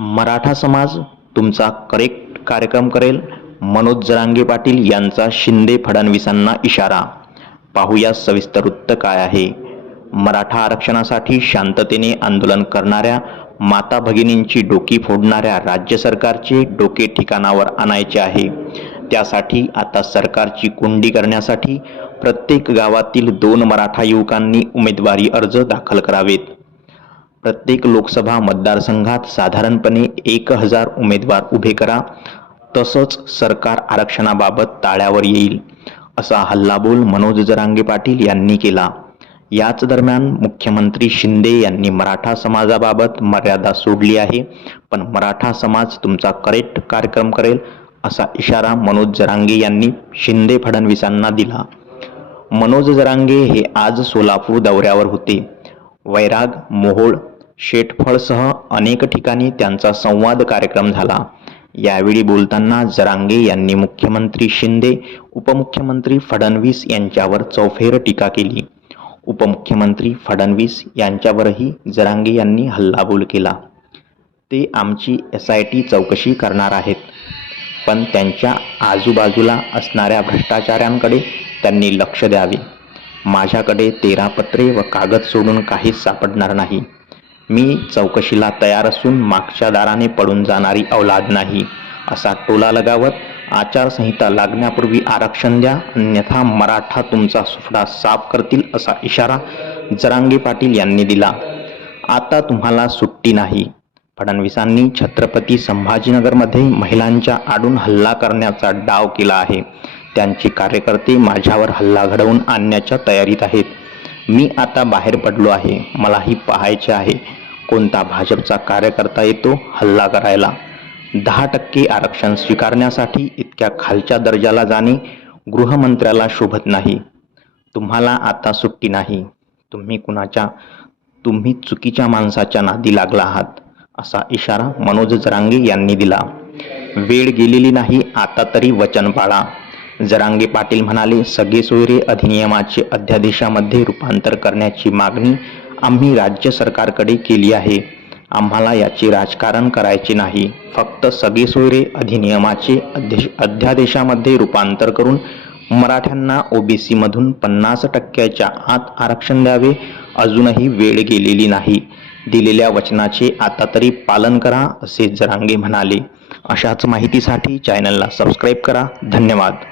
मराठा समाज तुमचा करेक्ट कार्यक्रम करेल. मनोज जरांगे पाटील यांचा शिंदे फडणवीसांना इशारा. पाहूया सविस्तर वृत्त काय आहे. मराठा आरक्षणासाठी शांततेने आंदोलन करणाऱ्या माता भगिनींची डोकी फोडणाऱ्या राज्य सरकारचे डोके ठिकाणावर आणायचे आहे. त्यासाठी आता सरकारची कोंडी करण्यासाठी प्रत्येक गावातील दोन मराठा युवकांनी उमेदवारी अर्ज दाखल करावेत. प्रत्येक लोकसभा मतदारसंघात साधारणपणे एक हजार उमेदवार उभे करा. तसंच सरकार आरक्षणाबाबत ताळ्यावर येईल असा हल्लाबोल मनोज जरांगे पाटील यांनी केला. याच दरम्यान मुख्यमंत्री शिंदे यांनी मराठा समाजाबाबत मर्यादा सोडली आहे. पण मराठा समाज तुमचा करेक्ट कार्यक्रम करेल असा इशारा मनोज जरांगे यांनी शिंदे फडणवीसांना दिला. मनोज जरांगे हे आज सोलापूर दौऱ्यावर होते. वैराग मोहोळ शेटफळसह अनेक ठिकाणी त्यांचा संवाद कार्यक्रम झाला. यावेळी बोलताना जरांगे यांनी मुख्यमंत्री शिंदे उपमुख्यमंत्री फडणवीस यांच्यावर चौफेर टीका केली. उपमुख्यमंत्री फडणवीस यांच्यावरही जरांगे यांनी हल्लाबोल केला. ते आमची एस आय टी चौकशी करणार आहेत. पण त्यांच्या आजूबाजूला असणाऱ्या भ्रष्टाचाऱ्यांकडे त्यांनी लक्ष द्यावे. माझ्याकडे तेरा पत्रे व कागद सोडून काहीच सापडणार नाही. मी चौकशीला तयार असून मागच्या दाराने पडून जाणारी अवलाद नाही. असा टोला लगावत आचारसंहिता लागण्यापूर्वी आरक्षण द्या अन्यथा मराठा तुमचा सुफडा साफ करतील असा इशारा जरांगे पाटील यांनी दिला. आता तुम्हाला सुट्टी नाही. फडणवीसांनी छत्रपती संभाजीनगरमध्ये महिलांच्या आडून हल्ला करण्याचा डाव केला आहे. त्यांचे कार्यकर्ते माझ्यावर हल्ला घडवून आणण्याच्या तयारीत आहेत. मी आता बाहेर पडलो आहे. मलाही पाहायचे आहे. कोणता भाजपचा कार्यकर्ता येतो हल्ला करायला? दहा टक्के आरक्षण स्वीकारण्यासाठी इतक्या खालच्या दर्जाला जाणे गृहमंत्र्याला शोभत नाही. तुम्हाला आता सुट्टी नाही. तुम्ही कुणाच्या तुम्ही चुकीच्या माणसाच्या नादी लागला आहात असा इशारा मनोज जरांगे यांनी दिला. वेळ गेलेली नाही आता तरी वचन पाळा. जरांगे पाटील म्हणाले सगळे सोयरे अधिनियमाचे अध्यादेशामध्ये रूपांतर करण्याची मागणी आम्ही राज्य सरकारकडे केली आहे. आम्हाला याचे राजकारण करायचे नाही. फक्त सगळे सोयरे अधिनियमाचे अध्य अध्यादेशामध्ये रूपांतर करून मराठ्यांना ओबीसीमधून पन्नास टक्क्याच्या आत आरक्षण द्यावे अजूनही वेळ गेलेली नाही. दिलेल्या वचनाचे आता तरी पालन करा असे जरांगे म्हणाले. अशाच माहितीसाठी चॅनलला सबस्क्राईब करा. धन्यवाद.